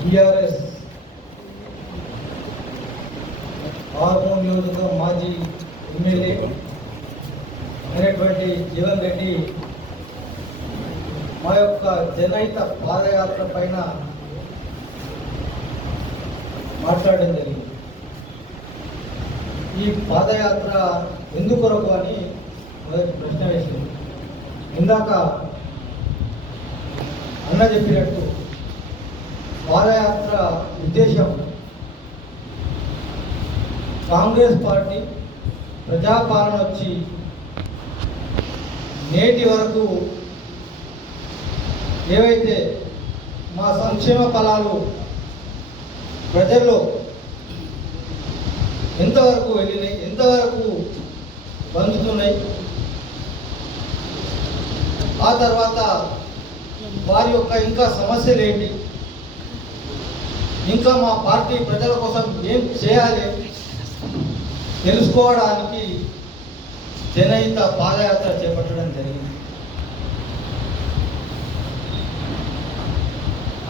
TRS Armoor నియోజకవర్గం మాజీ MLA అయినటువంటి జీవన్ రెడ్డి మా యొక్క జనహిత పాదయాత్ర పైన మాట్లాడడం జరిగింది. ఈ పాదయాత్ర ఎందుకొరకు అని మొదటి ప్రశ్న వేసింది. ఇందాక అన్న చెప్పినట్టు పాదయాత్ర ఉద్దేశం కాంగ్రెస్ పార్టీ ప్రజాపాలన వచ్చి నేటి వరకు ఏవైతే మా సంక్షేమ ఫలాలు ప్రజల్లో ఎంతవరకు వెళ్ళినాయి, ఎంతవరకు పొందుతున్నాయి, ఆ తర్వాత వారి యొక్క ఇంకా సమస్యలు ఏంటి, ఇంకా మా పార్టీ ప్రజల కోసం ఏం చేయాలి తెలుసుకోవడానికి జనహిత పాదయాత్ర చేపట్టడం జరిగింది.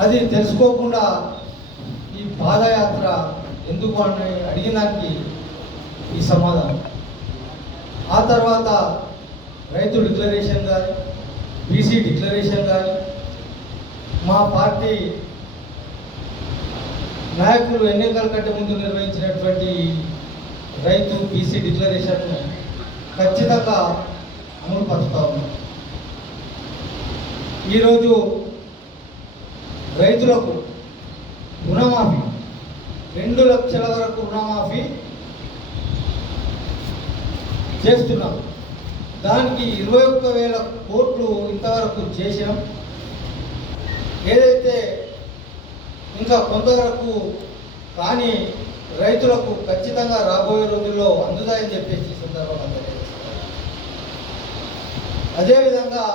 అది తెలుసుకోకుండా ఈ పాదయాత్ర ఎందుకు అని అడిగినానికి ఈ సమాధానం. ఆ తర్వాత రైతు డిక్లరేషన్ కానీ, బీసీ డిక్లరేషన్ కానీ, మా పార్టీ నాయకులు ఎన్నికల కంటే ముందు నిర్వహించినటువంటి రైతు బీసీ డిక్లరేషన్ ఖచ్చితంగా అమలు పరుస్తూ ఉన్నాం. ఈరోజు రైతులకు రుణమాఫీ 2 లక్షల వరకు రుణమాఫీ చేస్తున్నాం. దానికి 21,000 కోట్లు ఇంతవరకు చేసినాం. ఏదైతే ఇంకా కొంతవరకు కానీ రైతులకు ఖచ్చితంగా రాబోయే రోజుల్లో అందుతాయని చెప్పేసి సందర్భంగా తెలియజేస్తారు. అదేవిధంగా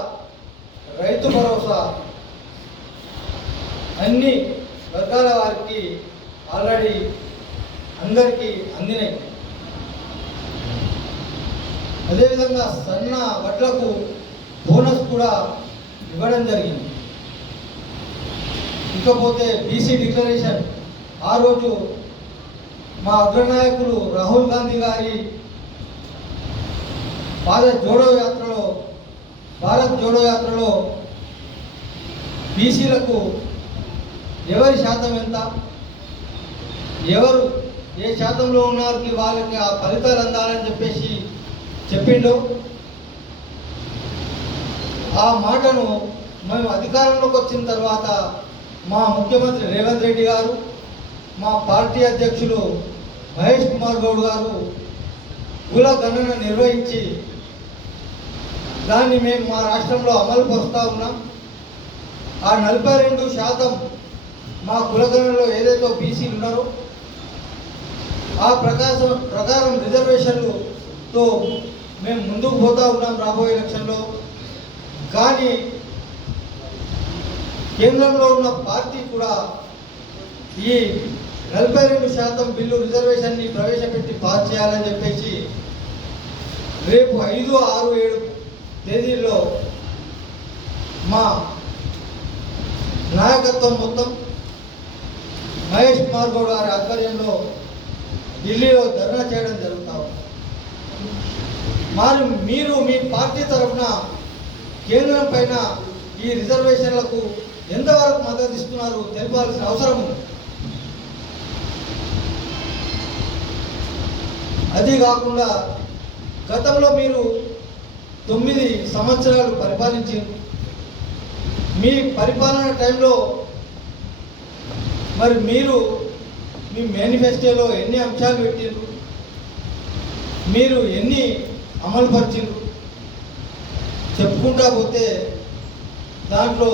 రైతు భరోసా అన్ని వర్గాల వారికి ఆల్రెడీ అందరికీ అందినాయి. అదేవిధంగా సన్న వడ్లకు బోనస్ కూడా ఇవ్వడం జరిగింది. ఇకపోతే బీసీ డిక్లరేషన్ ఆ రోజు మా అగ్రనాయకులు రాహుల్ గాంధీ గారి భారత్ జోడో యాత్రలో బీసీలకు ఎవరి శాతం ఎంత, ఎవరు ఏ శాతంలో ఉన్నవారికి వాళ్ళకి ఆ ఫలితాలు అందాలని చెప్పేసి చెప్పిండు. ఆ మాటను మేము అధికారంలోకి వచ్చిన తర్వాత మా ముఖ్యమంత్రి రేవంత్ రెడ్డి గారు, మా పార్టీ అధ్యక్షులు మహేష్ కుమార్ గౌడ్ గారు కుల గణన నిర్వహించి దాన్ని మేము మా రాష్ట్రంలో అమలు పరుస్తూ ఉన్నాం. ఆ 42% మా కులగణనలో ఏదైతే బీసీలు ఉన్నారో ఆ ప్రకారం రిజర్వేషన్లతో మేము ముందుకు పోతూ ఉన్నాం రాబోయే ఎలక్షన్లో. కానీ కేంద్రంలో ఉన్న పార్టీ కూడా ఈ 42% బిల్లు రిజర్వేషన్ని ప్రవేశపెట్టి పాస్ చేయాలని చెప్పేసి రేపు 5, 6, 7 తేదీల్లో మా నాయకత్వం మొత్తం మహేష్ కుమార్ గౌడ్ గారి ఆధ్వర్యంలో ఢిల్లీలో ధర్నా చేయడం జరుగుతాం. మరి మీరు మీ పార్టీ తరఫున కేంద్రం పైన ఈ రిజర్వేషన్లకు ఎంతవరకు మద్దతు ఇస్తున్నారు తెలపాల్సిన అవసరం ఉంది. అది కాకుండా గతంలో మీరు 9 సంవత్సరాలు పరిపాలించారు. మీ పరిపాలన టైంలో మరి మీరు మీ మేనిఫెస్టోలో ఎన్ని అంశాలు పెట్టారు, మీరు ఎన్ని అమలు పరిచారు చెప్పుకుంటా పోతే దాంట్లో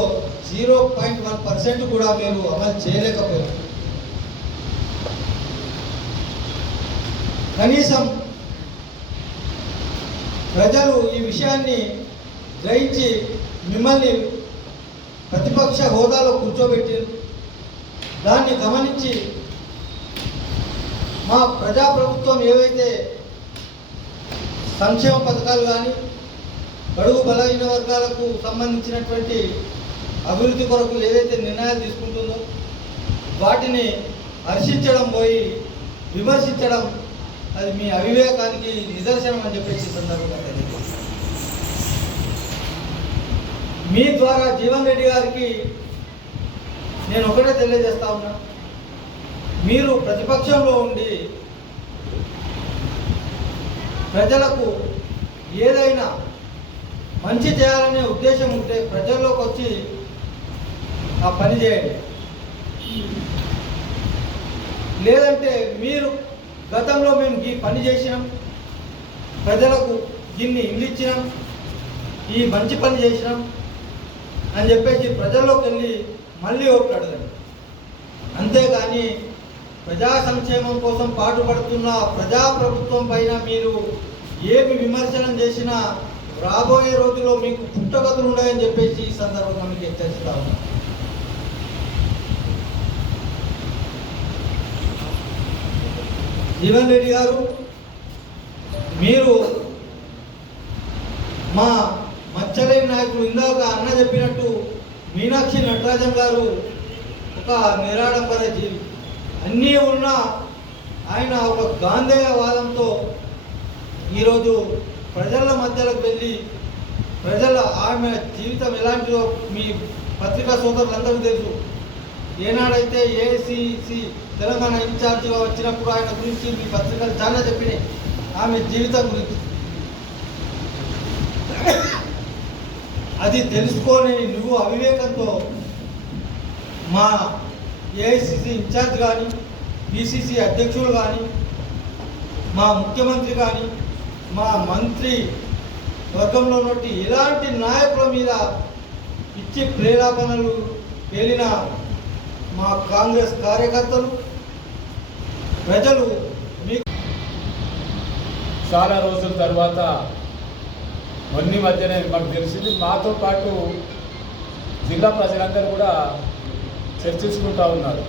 0.1% కూడా మీరు అమలు చేయలేకపోయారు. కనీసం ప్రజలు ఈ విషయాన్ని గ్రహించి మిమ్మల్ని ప్రతిపక్ష హోదాలో కూర్చోబెట్టారు. దాన్ని గమనించి మా ప్రజాప్రభుత్వం ఏవైతే సంక్షేమ పథకాలు కానీ బడుగు బలహీన వర్గాలకు సంబంధించినటువంటి అభివృద్ధి కొరకు ఏదైతే నిర్ణయాలు తీసుకుంటుందో వాటిని హర్షించడం పోయి విమర్శించడం అది మీ అవివేకానికి నిదర్శనం అని చెప్పేసి ఈ సందర్భంగా తెలియజేస్తాను. మీ ద్వారా జీవన్ రెడ్డి గారికి నేను ఒకటే తెలియజేస్తా ఉన్నా, మీరు ప్రతిపక్షంలో ఉండి ప్రజలకు ఏదైనా మంచి చేయాలనే ఉద్దేశం ఉంటే ప్రజల్లోకి వచ్చి ఆ పని చేయండి. లేదంటే మీరు గతంలో మేము ఈ పని చేసినాం, ప్రజలకు దీన్ని ఇల్లు ఇచ్చినాం, ఈ మంచి పని చేసినాం అని చెప్పేసి ప్రజల్లోకి వెళ్ళి మళ్ళీ ఓట్లు అడగండి. అంతేగాని ప్రజా సంక్షేమం కోసం పాటుపడుతున్న ప్రజాప్రభుత్వం పైన మీరు ఏమి విమర్శనం చేసినా రాబోయే రోజుల్లో మీకు పుట్టగతులు ఉన్నాయని చెప్పేసి ఈ సందర్భంగా మీకు హెచ్చరిస్తా ఉన్నాను. జీవన్ రెడ్డి గారు, మీరు మా మచ్చలేని నాయకులు ఇందాక అన్న చెప్పినట్టు మీనాక్షి నటరాజన్ గారు ఒక నిరాడంబర జీవి. అన్నీ ఉన్నా ఆయన ఒక గాంధేయవాదంతో ఈరోజు ప్రజల మధ్యలోకి వెళ్ళి ఆమె జీవితం ఎలాంటిదో మీ పత్రికా సోదరులందరూ తెలుసు. ఏనాడైతే ఏఐసిసి తెలంగాణ ఇన్ఛార్జిగా వచ్చినప్పుడు ఆయన గురించి మీ పత్రికలు చాలా చెప్పినాయి ఆమె జీవితం గురించి. అది తెలుసుకొని నువ్వు అవివేకంతో మా ఏఐసిసి ఇన్ఛార్జ్ కానీ, పిసిసి అధ్యక్షులు కానీ, మా ముఖ్యమంత్రి కానీ, మా మంత్రి వర్గంలో నుండి ఇలాంటి నాయకుల మీద పిచ్చి ప్రేరేపణలు పేలిన మా కాంగ్రెస్ కార్యకర్తలు ప్రజలు మీకు చాలా రోజుల తర్వాత మొన్న మధ్యనే మాకు తెలిసింది, మాతో పాటు జిల్లా ప్రజలందరూ కూడా చర్చించుకుంటూ ఉన్నారు.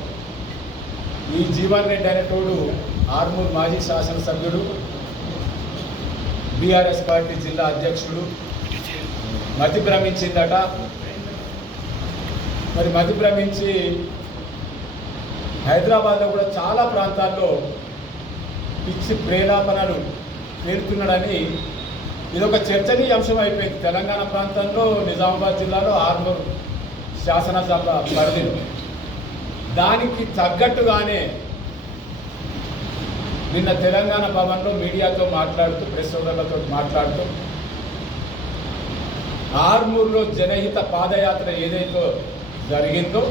ఈ జీవన్ రెడ్డి అనేటోడు ఆర్మూర్ మాజీ శాసనసభ్యుడు, బీఆర్ఎస్ పార్టీ జిల్లా అధ్యక్షుడు, మతి భ్రమించిందట. మరి మతి భ్రమించి హైదరాబాద్లో కూడా చాలా ప్రాంతాల్లో పిచ్చి ప్రేలాపనలు పేరుతున్నాడని ఇదొక చర్చనీయాంశం అయిపోయింది. తెలంగాణ ప్రాంతంలో నిజామాబాద్ జిల్లాలో ఆర్మూర్ శాసనసభ పరిధిలో దానికి తగ్గట్టుగానే నిన్న తెలంగాణ భవన్లో మీడియాతో మాట్లాడుతూ, ప్రెస్ సోదరులతో మాట్లాడుతూ ఆర్మూర్లో జనహిత పాదయాత్ర ఏదైతే జరిగిందో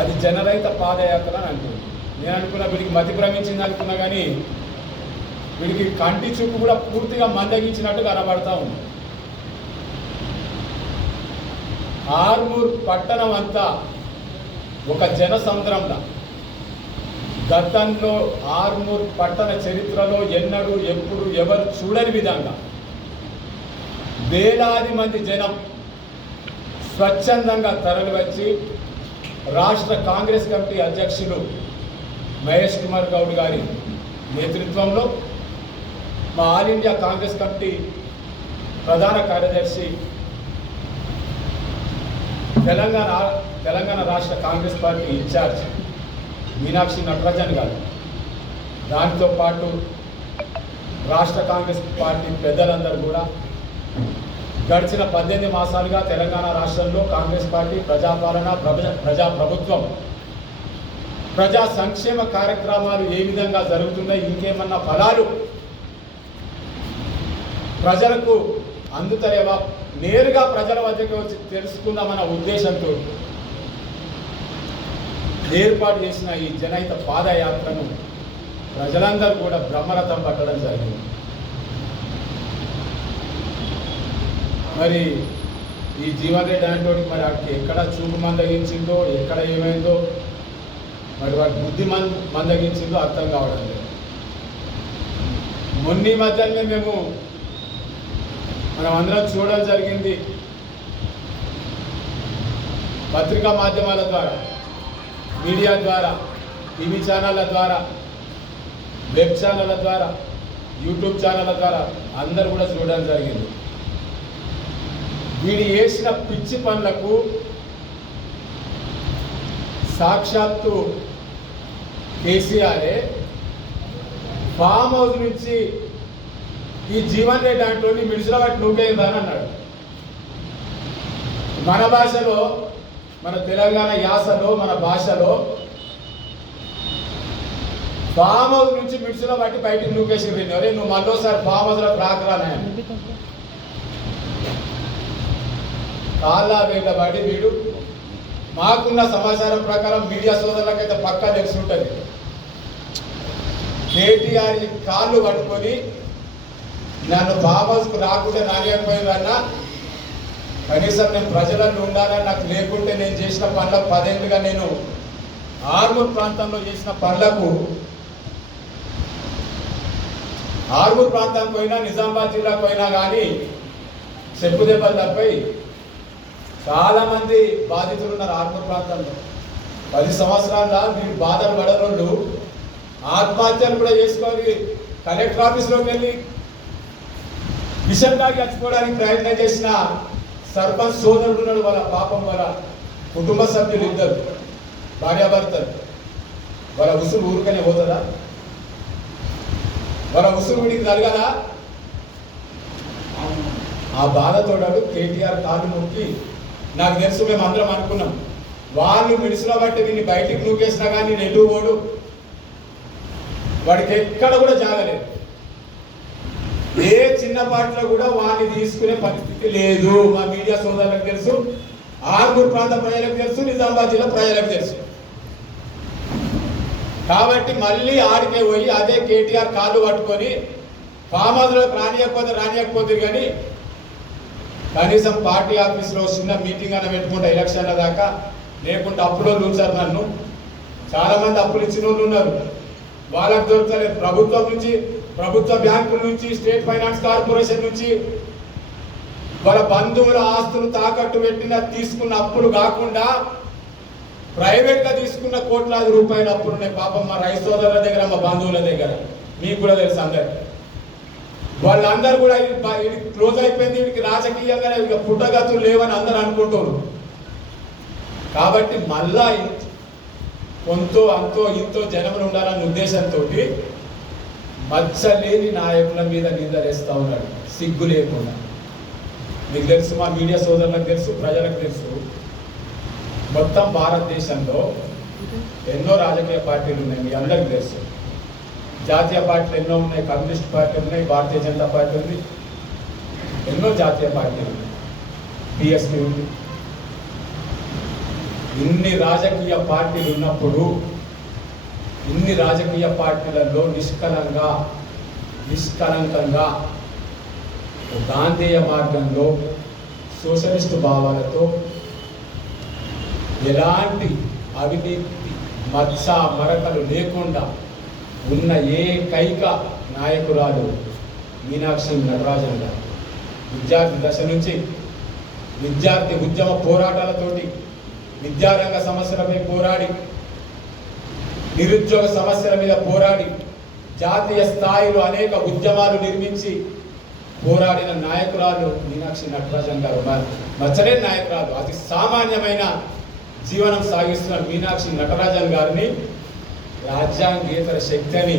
అది జనరహిత పాదయాత్ర అని అంటుంది. నేను అనుకున్నా వీడికి మతి భ్రమించింది అనుకున్నా, కానీ వీడికి కంటి చూపు కూడా పూర్తిగా మందగించినట్టు కనబడతా ఉంది. ఆర్మూర్ పట్టణం అంతా ఒక జనసంద్రంలా, గతంలో ఆర్మూర్ పట్టణ చరిత్రలో ఎన్నడూ ఎప్పుడు ఎవరు చూడని విధంగా వేలాది మంది జనం స్వచ్ఛందంగా తరలివచ్చి రాష్ట్ర కాంగ్రెస్ కమిటీ అధ్యక్షులు మహేష్ కుమార్ గౌడ్ గారి నేతృత్వంలో, మా ఆల్ ఇండియా కాంగ్రెస్ కమిటీ ప్రధాన కార్యదర్శి తెలంగాణ రాష్ట్ర కాంగ్రెస్ పార్టీ ఇన్ఛార్జ్ మీనాక్షి నటరాజన్ గారు, దాంతో పాటు రాష్ట్ర కాంగ్రెస్ పార్టీ పెద్దలందరూ కూడా గడిచిన 18 మాసాలుగా తెలంగాణ రాష్ట్రంలో కాంగ్రెస్ పార్టీ ప్రజాపాలన, ప్రజాప్రభుత్వం, ప్రజా సంక్షేమ కార్యక్రమాలు ఏ విధంగా జరుగుతున్నాయి, ఇంకేమన్నా ఫలాలు ప్రజలకు అందుతలేవా, నేరుగా ప్రజల వద్దకు వచ్చి తెలుసుకుందామన్న ఉద్దేశంతో ఏర్పాటు చేసిన ఈ జనహిత పాదయాత్రను ప్రజలందరూ కూడా బ్రహ్మరథం పట్టడం జరిగింది. మరి ఈ జీవన్ రెడ్డి అనేటోడికి మరి వాటికి ఎక్కడ చూపు మందగించిందో, ఎక్కడ ఏమైందో, మరి వాటి బుద్ధి మందగించిందో అర్థం కావడం లేదు. మొన్న మధ్యనే మనం అందరం చూడడం జరిగింది. పత్రికా మాధ్యమాల ద్వారా, మీడియా ద్వారా, టీవీ ఛానళ్ళ ద్వారా, వెబ్ ఛానళ్ళ ద్వారా, యూట్యూబ్ ఛానళ్ళ ద్వారా అందరూ కూడా చూడడం జరిగింది. వీడు చేసిన పిచ్చి పనులకు సాక్షాత్తు కేసీఆరే ఫామ్ హౌస్ నుంచి ఈ జీవన్ రెడ్డి అంటూ మిడిసిల వాటి నువ్వేందని అన్నాడు. మన భాషలో, మన తెలంగాణ యాసలో, మన భాషలో ఫామ్ హౌస్ నుంచి మిడిసిల బట్టి బయటికి నూకేసి అరే నువ్వు మళ్ళోసారి ఫామ్ హౌస్లోకి రాకరానే కాళ్ళ వేళ్ళ బడి వీడు. మాకున్న సమాచారం ప్రకారం మీడియా సోదరులకైతే పక్కా తెలిసి ఉంటుంది. కేటీఆర్ కాళ్ళు పట్టుకొని నన్ను ఫామ్ హౌస్కు రాకుంటే నానియకపోయిందన్నా కనీసం నేను ప్రజలను ఉండాలని నాకు లేకుంటే నేను చేసిన పనులకు 10 ఏళ్ళుగా నేను ఆర్మూర్ ప్రాంతంలో చేసిన పనులకు ఆర్మూర్ ప్రాంతానికి పోయినా నిజామాబాద్ జిల్లాకు పోయినా కానీ చెప్పు దెబ్బలు తప్పై చాలామంది బాధితులు ఉన్నారు ఆర్మూర్ ప్రాంతంలో. 10 సంవత్సరాల వీళ్ళు బాధలు పడనోళ్ళు ఆత్మహత్యలు కూడా చేసుకొని కలెక్టర్ ఆఫీస్లోకి వెళ్ళి విషం తాగి చచ్చిపోవడానికి ప్రయత్నం చేసిన సర్పంచ్ సోదరుడు ఉన్నాడు. వాళ్ళ పాపం వాళ్ళ కుటుంబ సభ్యులు ఇద్దరు భార్యాభర్తలు. వాళ్ళ ఉసురు ఊరుకనే పోతుందా? వాళ్ళ ఉసురు వీడికి జరగదా? ఆ బాధతోడాడు కేటీఆర్ కాళ్ళు మొక్కి నాకు తెలుసు మేము అందరం అనుకున్నాం వాళ్ళు మిడిసిలో బట్టి వీడిని బయటికి నూకేసినా కానీ నెట్టు పోడు, వాడికి ఎక్కడ కూడా జాగలేదు. ఏ చిన్న పాటలో కూడా వాడిని తీసుకునే పరిస్థితి లేదు. మా మీడియా సోదరులకు తెలుసు, ఆర్మూర్ ప్రాంత ప్రజలకు తెలుసు, నిజామాబాద్ జిల్లా ప్రజలకు తెలుసు. కాబట్టి మళ్ళీ ఆడికే పోయి అదే కేటీఆర్ కాళ్ళు పట్టుకొని ఫామ్ హౌస్లోకి రానియకపోతే కానీ కనీసం పార్టీ ఆఫీస్లో చిన్న మీటింగ్ అన్న పెట్టుకుంటే ఎలక్షన్ల దాకా, లేకుంటే అప్పులో ఉంచారు నన్ను. చాలామంది అప్పులు ఇచ్చిన వాళ్ళు ఉన్నారు, వాళ్ళకు దొరకలేదు. ప్రభుత్వం నుంచి, ప్రభుత్వ బ్యాంకుల నుంచి, స్టేట్ ఫైనాన్స్ కార్పొరేషన్ నుంచి వాళ్ళ బంధువుల ఆస్తులు తాకట్టు పెట్టిన తీసుకున్న అప్పులు కాకుండా ప్రైవేట్గా తీసుకున్న కోట్లాది రూపాయల అప్పులు ఉన్నాయి. పాపం మా రైతు సోదరుల దగ్గర, మా బంధువుల దగ్గర, మీకు కూడా తెలుసు అందరు. వాళ్ళందరూ కూడా ఇది క్లోజ్ అయిపోయింది, వీడికి రాజకీయంగా ఇక పుట్టగతులు లేవని అందరూ అనుకుంటారు. కాబట్టి మళ్ళా కొంతో అంతో ఇంతో జనములు ఉండాలన్న ఉద్దేశంతో మచ్చలేని నాయకుల మీద నిందలేస్తూ ఉన్నాడు సిగ్గు లేకుండా. మీకు తెలుసు, మా మీడియా సోదరులకు తెలుసు, ప్రజలకు తెలుసు, మొత్తం భారతదేశంలో ఎన్నో రాజకీయ పార్టీలు ఉన్నాయి. మీ అందరికీ తెలుసు. జాతీయ పార్టీలు ఎన్నో ఉన్నాయి, కమ్యూనిస్ట్ పార్టీలు ఉన్నాయి, భారతీయ జనతా పార్టీ ఉంది, ఎన్నో జాతీయ పార్టీలు ఉన్నాయి, బిఎస్పీ ఉంది. ఇన్ని రాజకీయ పార్టీలు ఉన్నప్పుడు ఇన్ని రాజకీయ పార్టీలలో నిష్కలంకంగా గాంధేయ మార్గంలో సోషలిస్టు భావాలతో ఎలాంటి అవినీతి మత్స మరకలు లేకుండా ఉన్న ఏకైక నాయకురాలు మీనాక్షి నటరాజన్ గారు. విద్యార్థి దశ నుంచి విద్యార్థి ఉద్యమ పోరాటాలతోటి విద్యారంగ సమస్యలపై పోరాడి, నిరుద్యోగ సమస్యల మీద పోరాడి, జాతీయ స్థాయిలో అనేక ఉద్యమాలు నిర్మించి పోరాడిన నాయకురాలు మీనాక్షి నటరాజన్ గారు. మచ్చలేని నాయకురాలు, అతి సామాన్యమైన జీవనం సాగిస్తున్న మీనాక్షి నటరాజన్ గారిని రాజ్యాంగేతర శక్తి అని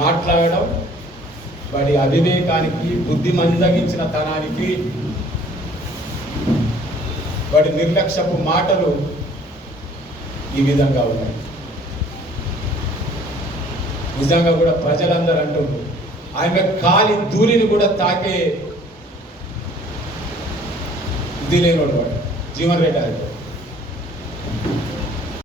మాట్లాడడం వాడి అవివేకానికి, బుద్ధి మందగించిన తనానికి, వాడి నిర్లక్ష్యపు మాటలు ఈ విధంగా ఉన్నాయి. నిజంగా కూడా ప్రజలందరూ అంటున్నారు ఆయన కాలి ధూళిని కూడా తాకే ఇది లేనివాడు వాడు జీవన్ రెడ్డి.